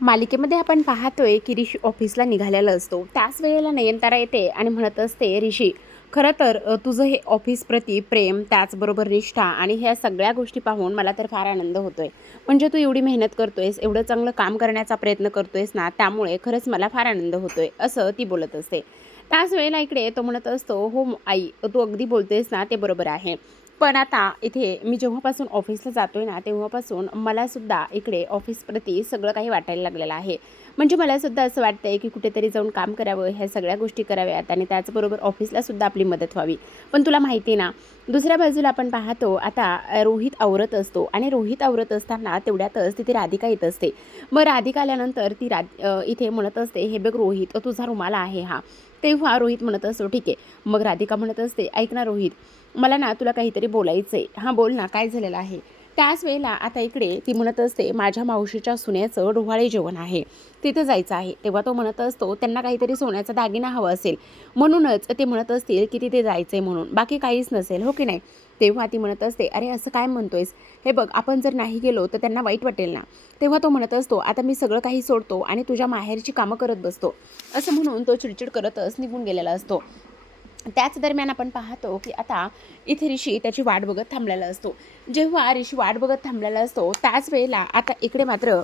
मालिकेमध्ये आपण पाहतोय की ऋषी ऑफिसला निघालेला असतो. त्याच वेळेला नयनतारा येते आणि म्हणत असते, ऋषी खरं तर तुझं हे ऑफिसप्रती प्रेम, त्याचबरोबर निष्ठा आणि ह्या सगळ्या गोष्टी पाहून मला तर फार आनंद होतोय. म्हणजे तू एवढी मेहनत करतोयस, एवढं चांगलं काम करण्याचा प्रयत्न करतोयस ना, त्यामुळे खरंच मला फार आनंद होतोय, असं ती बोलत असते. त्याच वेळेला इकडे तो म्हणत असतो, हो आई, तू अगदी बोलतेस ना, ते बरोबर आहे. पण आता इथे मी जेव्हापासून ऑफिसला जातोय ना, तेव्हापासून मलासुद्धा इकडे ऑफिसप्रती सगळं काही वाटायला लागलेलं आहे. म्हणजे मलासुद्धा असं वाटतंय की कुठेतरी जाऊन काम करावं, ह्या सगळ्या गोष्टी कराव्यात आणि त्याचबरोबर ऑफिसलासुद्धा आपली मदत व्हावी. पण तुला माहिती आहे ना, दुसऱ्या बाजूला आपण पाहतो आता रोहित आवरत असतो आणि रोहित आवरत असताना तेवढ्यातच तिथे राधिका येत असते. मग राधिका आल्यानंतर ती इथे म्हणत असते, हे बघ रोहित, तुझा रुमाल आहे हा. तेव्हा रोहित म्हणत असतो, ठीक आहे. मग राधिका म्हणत असते, ऐक ना रोहित, मला ना तुला काहीतरी बोलायचं आहे. हां, बोल ना, काय झालेलं आहे? त्याच वेळेला आता इकडे ती म्हणत असते, माझ्या मावशीच्या सुनेचं डोहाळे जेवण आहे, तिथं जायचं आहे. तेव्हा तो म्हणत असतो, त्यांना काहीतरी सोन्याचा दागिना हवा असेल, म्हणूनच ते म्हणत असतील की तिथे जायचं आहे म्हणून, बाकी काहीच नसेल, हो की नाही? तेव्हा ती म्हणत असते, अरे असं काय म्हणतोयस? हे बघ, आपण जर नाही गेलो तर त्यांना वाईट वाटेल ना. तेव्हा तो म्हणत असतो, आता मी सगळं काही सोडतो आणि तुझ्या माहेरची कामं करत बसतो, असं म्हणून तो चिडचिड करतच निघून गेलेला असतो. त्याच दरम्यान आपण पाहतो की आता इथे ऋषी त्याची वाट बघत थांबलेला असतो. जेव्हा ऋषी वाट बघत थांबलेला असतो त्याच वेळेला आता इकडे मात्र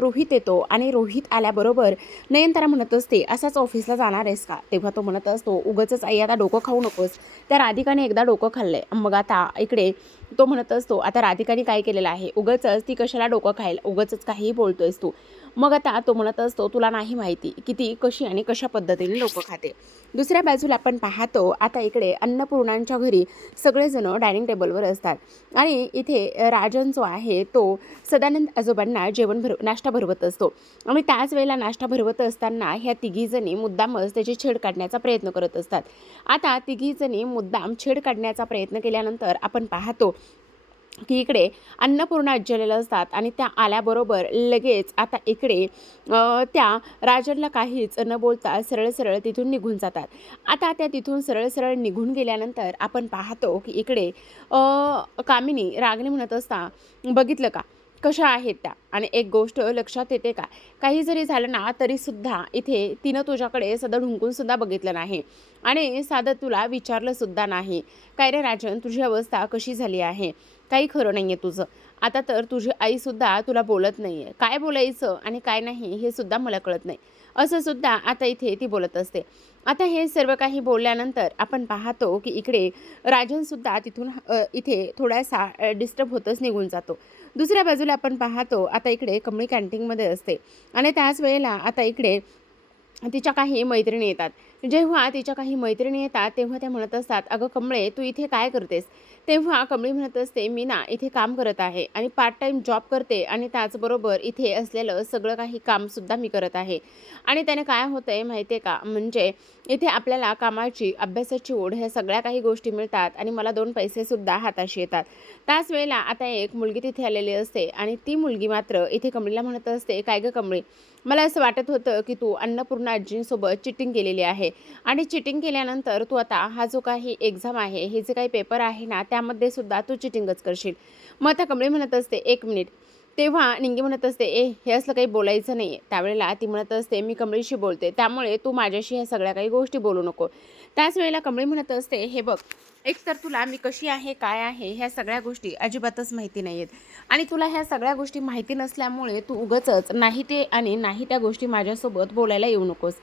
रोहित येतो आणि रोहित आल्याबरोबर नयनतारा म्हणत असते, असाच ऑफिसला जाणार आहेस का? तेव्हा तो म्हणत असतो, उगाचच आई आता डोकं खाऊ नकोस, त्या राधिकाने एकदा डोकं खाल्लंय. मग आता इकडे तो म्हणत असतो, आता राधिकाने काय केलेलं आहे, उगाचच ती कशाला डोकं खाईल, उगाचच काहीही बोलतोयस तू. मग आता तो म्हणत असतो, तुला नाही माहिती की ती कशी आणि कशा पद्धतीने डोकं खाते. दुसऱ्या बाजूला आपण पाहतो आता इकडे अन्नपूर्णांच्या घरी सगळेजण डायनिंग टेबलवर असतात आणि इथे राजन जो आहे तो सदानंद आजोबांना नाश्ता भरवत असतो आणि त्याच वेळेला नाश्ता भरवत असताना ह्या तिघीजणी मुद्दामच त्याची छेड काढण्याचा प्रयत्न करत असतात. आता तिघीजणी मुद्दाम छेड काढण्याचा प्रयत्न केल्यानंतर आपण पाहतो की इकडे अन्नपूर्णा आज्जलेल्या असतात आणि त्या आल्याबरोबर लगेच आता इकडे त्या राजनला काहीच न बोलता सरळ सरळ तिथून निघून जातात. आता त्या तिथून सरळ सरळ निघून गेल्यानंतर आपण पाहतो की इकडे कामिनी रागने म्हणत असता, बघितलं का कशा आहेत त्या, आणि एक गोष्ट लक्षात येते का, काही जरी झालं ना तरीसुद्धा इथे तिनं तुझ्याकडे सदं ढुंकूनसुद्धा बघितलं नाही आणि साधं तुला विचारलंसुद्धा नाही, काय रे राजन, तुझी अवस्था कशी झाली आहे, काही खरं नाही आहे तुझं. आता तर तुझी आईसुद्धा तुला बोलत नाही आहे, काय बोलायचं आणि काय नाही हे सुद्धा मला कळत नाही, असं सुद्धा आता इथे ती बोलत असते. आता हे सर्व काही बोलल्यानंतर आपण पाहतो की इकडे राजनसुद्धा तिथून इथे थोडासा डिस्टर्ब होतच निघून जातो. दुसऱ्या बाजूला आपण पाहतो आता इकडे कमळी कॅन्टीनमध्ये असते आणि त्याच वेळेला आता इकडे तिच्या काही मैत्रिणी येतात. जेव्हा तिच्या काही मैत्रिणी येतात तेव्हा त्या म्हणत असतात, अगं कमळे, तू इथे काय करतेस? तेव्हा कमळी म्हणत असते, मी ना इथे काम करत आहे आणि पार्ट टाईम जॉब करते आणि त्याचबरोबर इथे असलेलं सगळं काही कामसुद्धा मी करत आहे. आणि त्याने काय होतं आहे माहिती आहे का, म्हणजे इथे आपल्याला कामाची, अभ्यासाची ओढ ह्या सगळ्या काही गोष्टी मिळतात आणि मला 2 पैसेसुद्धा हाताशी येतात. त्याच वेळेला आता एक मुलगी तिथे आलेली असते आणि ती मुलगी मात्र इथे कमळीला म्हणत असते, काय गं कमळी, मला असं वाटत होतं की तू अन्नपूर्णा आजींसोबत चिटिंग केलेली आहे आणि चिटिंग केल्यानंतर तू आता हा जो काही एक्झाम आहे, हे जे काही पेपर आहे ना, त्यामध्ये सुद्धा तू चिटिंगच करशील. मग आता कमळी म्हणत असते, 1 मिनिट. तेव्हा निंगी म्हणत असते, हे असलं काही बोलायचं नाही आहे. त्यावेळेला ती म्हणत असते, मी कमळीशी बोलते, त्यामुळे तू माझ्याशी ह्या सगळ्या काही गोष्टी बोलू नको. त्याच वेळेला कमळी म्हणत असते, हे बघ, एकतर तुला मी कशी आहे, काय आहे, ह्या सगळ्या गोष्टी अजिबातच माहिती नाही आहेत आणि तुला ह्या सगळ्या गोष्टी माहिती नसल्यामुळे तू उगाचच नाही ते आणि नाही त्या गोष्टी माझ्यासोबत बोलायला येऊ नकोस.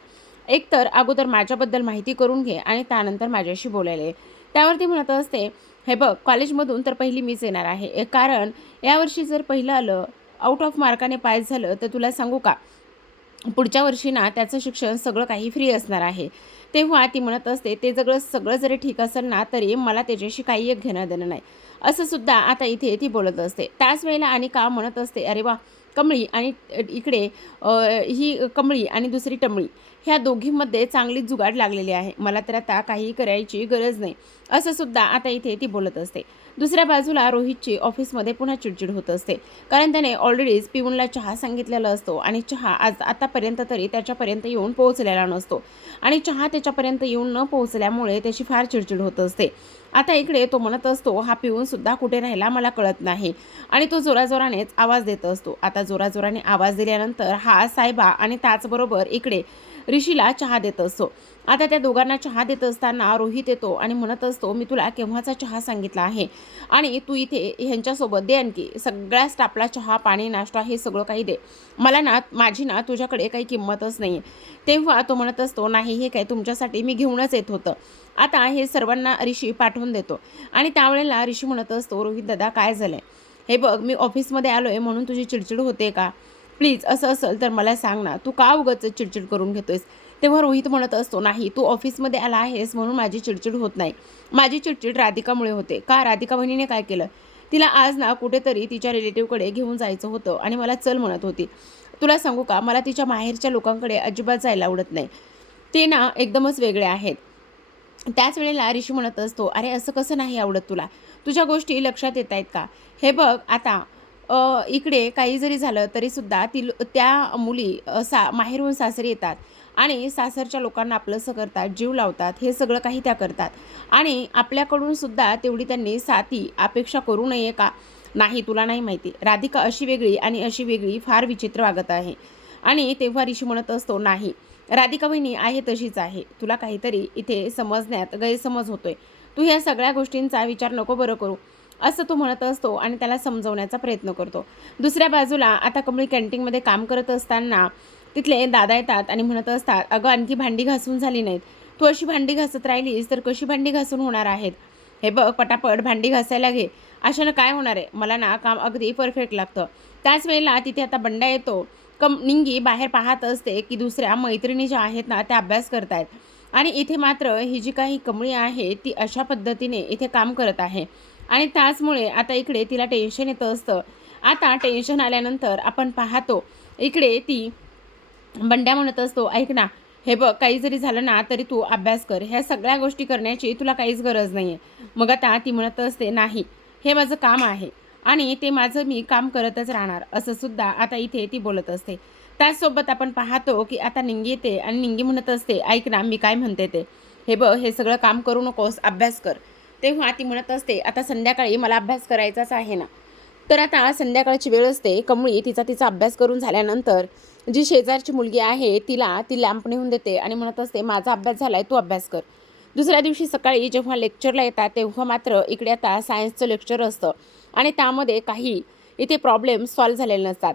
एकतर अगोदर माझ्याबद्दल माहिती करून घे आणि त्यानंतर माझ्याशी बोलायला ये. त्यावरती म्हणत असते, हे बघ, कॉलेजमधून तर पहिली मीच येणार आहे. कारण यावर्षी जर पहिलं आलं, आउट ऑफ मार्काने पास झालं, तर तुला सांगू का, पुढच्या वर्षी ना त्याचं शिक्षण सगळं काही फ्री असणार आहे. तेव्हा ती म्हणत असते, ते सगळं सगळं जरी ठीक असेल ना, तरी मला त्याच्याशी काही एक घेणं देणं नाही, असं सुद्धा आता इथे ती बोलत असते. त्याच वेळेला आणि का म्हणत असते, अरे वा, कमळी आणि इकडे ही कमळी आणि दुसरी टमळी, ह्या दोघींमध्ये चांगलीच जुगाड लागलेली आहे, मला तर आता काही करायची गरज नाही, असं सुद्धा आता इथे ती बोलत असते. दुसऱ्या बाजूला रोहितची ऑफिसमध्ये पुन्हा चिडचिड होत असते, कारण त्याने ऑलरेडीच पिऊनला चहा सांगितलेला असतो आणि चहा आतापर्यंत तरी त्याच्यापर्यंत येऊन पोहोचलेला नसतो आणि चहा त्याच्यापर्यंत येऊन न पोहोचल्यामुळे त्याची फार चिडचिड होत असते. आता इकडे तो म्हणत असतो, हा पिऊन सुद्धा कुठे राहिला मला कळत नाही. आणि तो जोराजोरानेच आवाज देत असतो. आता जोराजोराने आवाज दिल्यानंतर हा साहेबा आणि त्याचबरोबर इकडे ऋषीला चहा देत असतो. आता त्या दोघांना चहा देत असताना रोहित येतो आणि म्हणत असतो, मी तुला केव्हाचा चहा सांगितला आहे आणि तू इथे ह्यांच्यासोबत दे, आणखी सगळ्या स्टाफला चहा पाणी नाश्ता हे सगळं काही दे. मला ना माझी ना तुझ्याकडे काही किंमतच नाही. तेव्हा तो म्हणत असतो, नाही हे काय तुमच्यासाठी मी घेऊनच येत होतं. आता हे सर्वांना ऋषी पाठवून देतो आणि त्यावेळेला ऋषी म्हणत असतो, रोहित दादा काय झालंय? हे बघ, मी ऑफिसमध्ये आलोय म्हणून तुझी चिडचिड होते का? प्लीज असं असेल तर मला सांग ना, तू का उगाच चिडचिड करून घेतोयस? तेव्हा रोहित म्हणत असतो, नाही तू ऑफिसमध्ये आला आहेस म्हणून माझी चिडचिड होत नाही. माझी चिडचिड राधिकामुळे होते. का? राधिका बहिणीने काय केलं? तिला आज ना कुठेतरी तिच्या रिलेटिव्हकडे घेऊन जायचं होतं आणि मला चल म्हणत होती. तुला सांगू का, मला तिच्या माहेरच्या लोकांकडे अजिबात जायला आवडत नाही. ते ना एकदमच वेगळे आहेत. त्याच वेळेला ऋषी म्हणत असतो, अरे असं कसं नाही आवडत तुला? तुझ्या गोष्टी लक्षात येत आहेत का? हे बघ आता इकडे काही जरी झालं तरीसुद्धा त्या मुली माहेरून सासरी येतात आणि सासरच्या लोकांना आपलंसं करतात, जीव लावतात, हे सगळं काही त्या करतात. आणि आपल्याकडून सुद्धा तेवढी त्यांनी साथी अपेक्षा करू नये का? नाही, तुला नाही माहिती. राधिका अशी वेगळी आणि अशी वेगळी फार विचित्र वागत आहे. आणि तेव्हा ऋषी म्हणत असतो, नाही राधिका वहिनी आहे तशीच आहे. तुला काहीतरी इथे समजण्यात गैरसमज होतोय. तू ह्या सगळ्या गोष्टींचा विचार नको बरं करू, असं तो म्हणत असतो आणि त्याला समजवण्याचा प्रयत्न करतो. दुसऱ्या बाजूला आता कमळी कॅन्टीनमध्ये काम करत असताना तिथले दादा येतात आणि म्हणत असतात, अगं आणखी भांडी घासून झाली नाहीत. तू अशी भांडी घासत राहिलीस तर कशी भांडी घासून होणार आहेत? हे बघ, पटापट भांडी घासायला घे. अशानं काय होणार आहे? मला ना काम अगदी परफेक्ट लागतं. त्याच वेळेला तिथे आता बंड्या येतो. निंगी बाहेर पाहत असते की दुसऱ्या मैत्रिणी ज्या आहेत ना त्या अभ्यास करतायत आणि इथे मात्र ही जी काही कमळी आहे ती अशा पद्धतीने इथे काम करत आहे आणि त्याचमुळे आता इकडे तिला टेन्शन येतं असतं. आता टेन्शन आल्यानंतर आपण पाहतो इकडे ती बंड्या म्हणत असतो, ऐक ना, हे बघ काही जरी झालं ना तरी तू अभ्यास कर. ह्या सगळ्या गोष्टी करण्याची तुला काहीच गरज नाही आहे. मग आता ती म्हणत असते, नाही हे माझं काम आहे आणि ते माझं मी काम करतच राहणार, असं सुद्धा आता इथे ती बोलत असते. त्याचसोबत आपण पाहतो की आता निंगी येते आणि निंगी म्हणत असते, ऐक ना मी काय म्हणते ते, हे बघ हे सगळं काम करू नकोस, अभ्यास कर. तेव्हा ती म्हणत असते, आता संध्याकाळी मला अभ्यास करायचाच आहे ना. तर आता संध्याकाळची वेळ असते. कमळी तिचा अभ्यास करून झाल्यानंतर जी शेजारची मुलगी आहे तिला ती लॅम्प नेऊन देते आणि म्हणत असते, माझा अभ्यास झालाय, तू अभ्यास कर. दुसऱ्या दिवशी सकाळी जेव्हा लेक्चरला येतात तेव्हा मात्र इकडे आता सायन्सचं लेक्चर असतं आणि त्यामध्ये काही इथे प्रॉब्लेम सॉल्व्ह झालेले नसतात.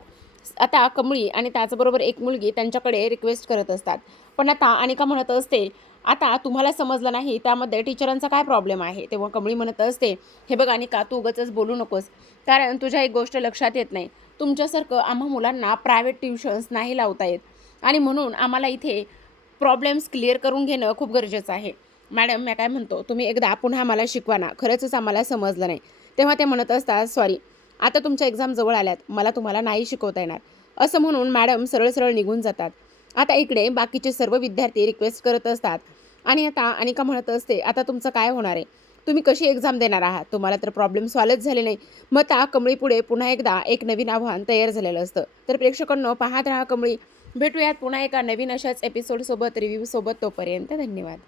आता कमळी आणि त्याचबरोबर एक मुलगी त्यांच्याकडे रिक्वेस्ट करत असतात. पण आता अनिका म्हणत असते, आता तुम्हाला समजलं नाही त्यामध्ये टीचरांचा काय प्रॉब्लेम आहे? तेव्हा कमळी म्हणत असते, हे बघ अनिका, तू उगाचच बोलू नकोस, कारण तुझ्या एक गोष्ट लक्षात येत नाही. तुमच्यासारखं आम्हा मुलांना प्रायव्हेट ट्युशन्स नाही लावता येत आणि म्हणून आम्हाला इथे प्रॉब्लेम्स क्लिअर करून घेणं खूप गरजेचं आहे. मॅडम मी काय म्हणतो, तुम्ही एकदा पुन्हा आम्हाला शिकवा ना, खरंच आम्हाला समजलं नाही. तेव्हा ते म्हणत असतात, सॉरी, आता तुमच्या एक्झाम जवळ आल्यात, मला तुम्हाला नाही शिकवता येणार, असं म्हणून मॅडम सरळ सरळ निघून जातात. आता इकडे बाकीचे सर्व विद्यार्थी रिक्वेस्ट करत असतात आणि आता अनिका म्हणत असते, आता तुमचं काय होणार आहे? तुम्ही कशी एक्झाम देणार आहात? तुम्हाला तर प्रॉब्लेम सॉल्वच झाले नाही. मग आता कमळीपुढे पुन्हा एकदा एक नवीन आव्हान तयार झालेलं असतं. तर प्रेक्षकांनो, पाहत राहा कमळी. भेटूयात पुन्हा एका नवीन अशाच एपिसोडसोबत, रिव्ह्यूसोबत. तोपर्यंत धन्यवाद.